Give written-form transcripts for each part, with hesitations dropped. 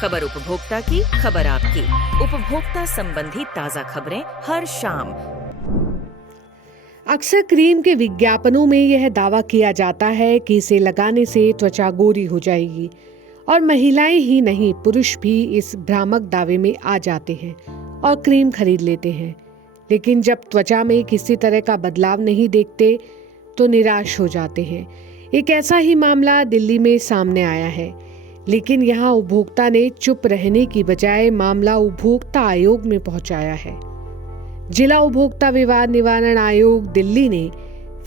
खबर उपभोक्ता की, खबर आपकी। उपभोक्ता संबंधी ताजा खबरें हर शाम। अक्सर क्रीम के विज्ञापनों में यह दावा किया जाता है कि इसे लगाने से त्वचा गोरी हो जाएगी और महिलाएं ही नहीं पुरुष भी इस भ्रामक दावे में आ जाते हैं और क्रीम खरीद लेते हैं। लेकिन जब त्वचा में किसी तरह का बदलाव नहीं देखते तो निराश हो जाते हैं। एक ऐसा ही मामला दिल्ली में सामने आया है, लेकिन यहाँ उपभोक्ता ने चुप रहने की बजाय मामला उपभोक्ता आयोग में पहुंचाया है। जिला उपभोक्ता विवाद निवारण आयोग दिल्ली ने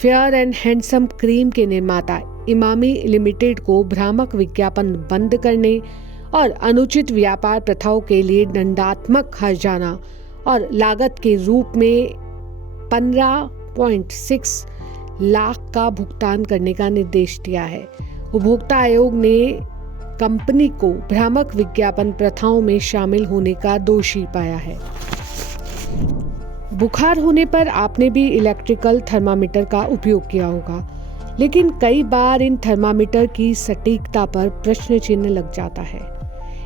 फेयर एंड हैंडसम क्रीम के निर्माता इमामी लिमिटेड को भ्रामक विज्ञापन बंद करने और अनुचित व्यापार प्रथाओं के लिए दंडात्मक हर्जाना और लागत के रूप में 15.6 लाख का भुगतान करने का निर्देश दिया है। उपभोक्ता आयोग ने कंपनी को भ्रामक विज्ञापन प्रथाओं में शामिल होने का दोषी पाया है। बुखार होने पर आपने भी इलेक्ट्रिकल थर्मामीटर का उपयोग किया होगा, लेकिन कई बार इन थर्मामीटर की सटीकता पर प्रश्न चिन्ह लग जाता है।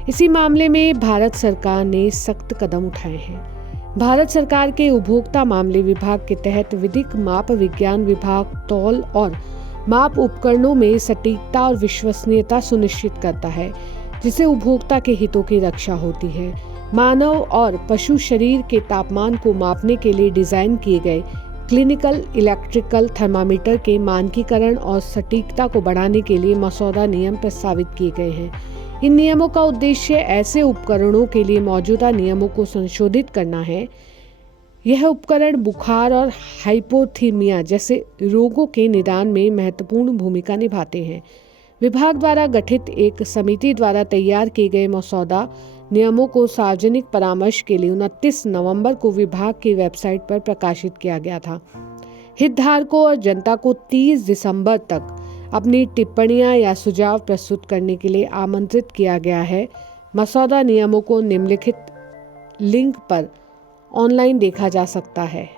इसी मामले में भारत सरकार ने सख्त कदम उठाए हैं। भारत सरकार के उपभोक्ता मामले विभाग के तहत विधिक माप विज्ञान विभाग तौल और माप उपकरणों में सटीकता और विश्वसनीयता सुनिश्चित करता है, जिससे उपभोक्ता के हितों की रक्षा होती है। मानव और पशु शरीर के तापमान को मापने के लिए डिजाइन किए गए क्लिनिकल इलेक्ट्रिकल थर्मामीटर के मानकीकरण और सटीकता को बढ़ाने के लिए मसौदा नियम प्रस्तावित किए गए हैं। इन नियमों का उद्देश्य ऐसे उपकरणों के लिए मौजूदा नियमों को संशोधित करना है। यह उपकरण बुखार और हाइपोथर्मिया जैसे रोगों के निदान में महत्वपूर्ण भूमिका निभाते हैं। विभाग द्वारा गठित एक समिति द्वारा तैयार किए गए मसौदा नियमों को सार्वजनिक परामर्श के लिए 29 नवंबर को विभाग की वेबसाइट पर प्रकाशित किया गया था। हितधारकों और जनता को 30 दिसंबर तक अपनी टिप्पणियां या सुझाव प्रस्तुत करने के लिए आमंत्रित किया गया है। मसौदा नियमों को निम्नलिखित लिंक पर ऑनलाइन देखा जा सकता है।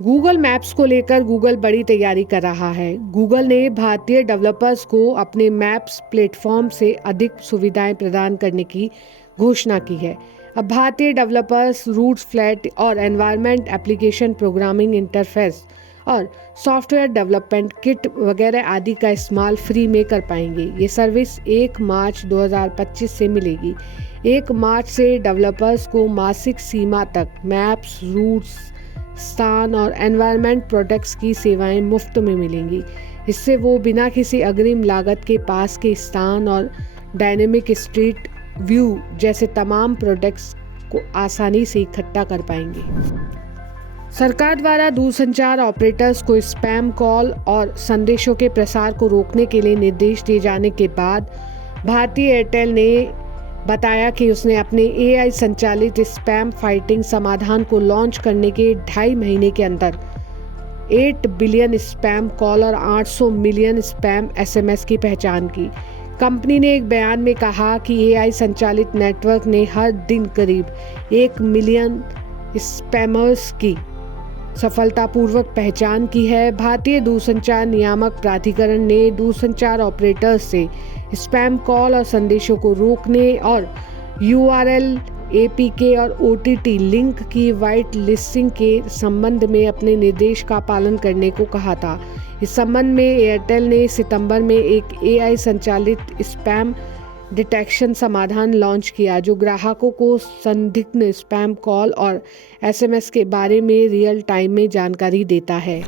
गूगल मैप्स को लेकर गूगल बड़ी तैयारी कर रहा है। गूगल ने भारतीय डेवलपर्स को अपने मैप्स प्लेटफॉर्म से अधिक सुविधाएं प्रदान करने की घोषणा की है। अब भारतीय डेवलपर्स रूट्स, फ्लैट और एनवायरनमेंट एप्लीकेशन प्रोग्रामिंग इंटरफेस और सॉफ्टवेयर डेवलपमेंट किट वगैरह आदि का इस्तेमाल फ्री में कर पाएंगे। ये सर्विस 1 मार्च 2025 से मिलेगी। 1 मार्च से डेवलपर्स को मासिक सीमा तक मैप्स, रूट्स, स्थान और एनवायरनमेंट प्रोडक्ट्स की सेवाएं मुफ्त में मिलेंगी। इससे वो बिना किसी अग्रिम लागत के पास के स्थान और डायनेमिक स्ट्रीट व्यू जैसे तमाम प्रोडक्ट्स को आसानी से इकट्ठा कर पाएंगे। सरकार द्वारा दूरसंचार ऑपरेटर्स को स्पैम कॉल और संदेशों के प्रसार को रोकने के लिए निर्देश दिए जाने के बाद भारतीय एयरटेल ने बताया कि उसने अपने AI संचालित स्पैम फाइटिंग समाधान को लॉन्च करने के 2.5 महीने के अंदर 8 बिलियन स्पैम कॉल और 800 मिलियन स्पैम SMS की पहचान की। कंपनी ने एक बयान में कहा कि AI संचालित नेटवर्क ने हर दिन करीब 1 मिलियन स्पैमर्स की सफलतापूर्वक पहचान की है। भारतीय दूरसंचार नियामक प्राधिकरण ने दूरसंचार ऑपरेटर्स से स्पैम कॉल और संदेशों को रोकने और URL, APK और OTT लिंक की वाइट लिस्टिंग के संबंध में अपने निर्देश का पालन करने को कहा था। इस संबंध में एयरटेल ने सितंबर में एक AI संचालित स्पैम डिटेक्शन समाधान लॉन्च किया, जो ग्राहकों को संदिग्ध स्पैम कॉल और SMS के बारे में रियल टाइम में जानकारी देता है।